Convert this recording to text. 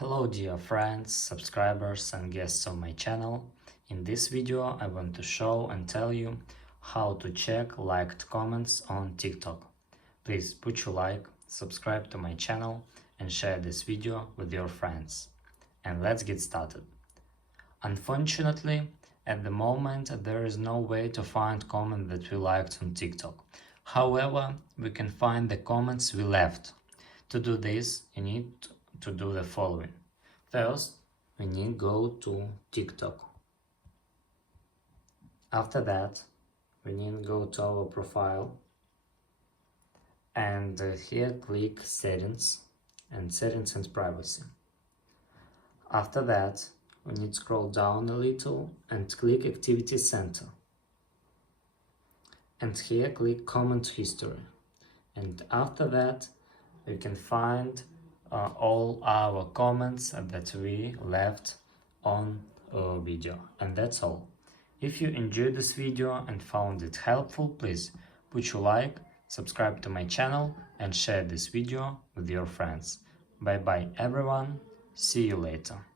Hello dear friends, subscribers and guests of my channel. In this video I want to show and tell you how to check liked comments on TikTok. Please put your like, subscribe to my channel and share this video with your friends. And let's get started. Unfortunately, at the moment there is no way to find comment that we liked on TikTok. However, we can find the comments we left. To do this, you need to do the following. First, we need to go to TikTok. After that, we need to go to our profile and here click settings and privacy. After that, we need to scroll down a little and click activity center. And here click comment history. And after that, you can find all our comments that we left on a video. And that's all. If you enjoyed this video and found it helpful, please put your like, subscribe to my channel and share this video with your friends. Bye bye everyone, see you later.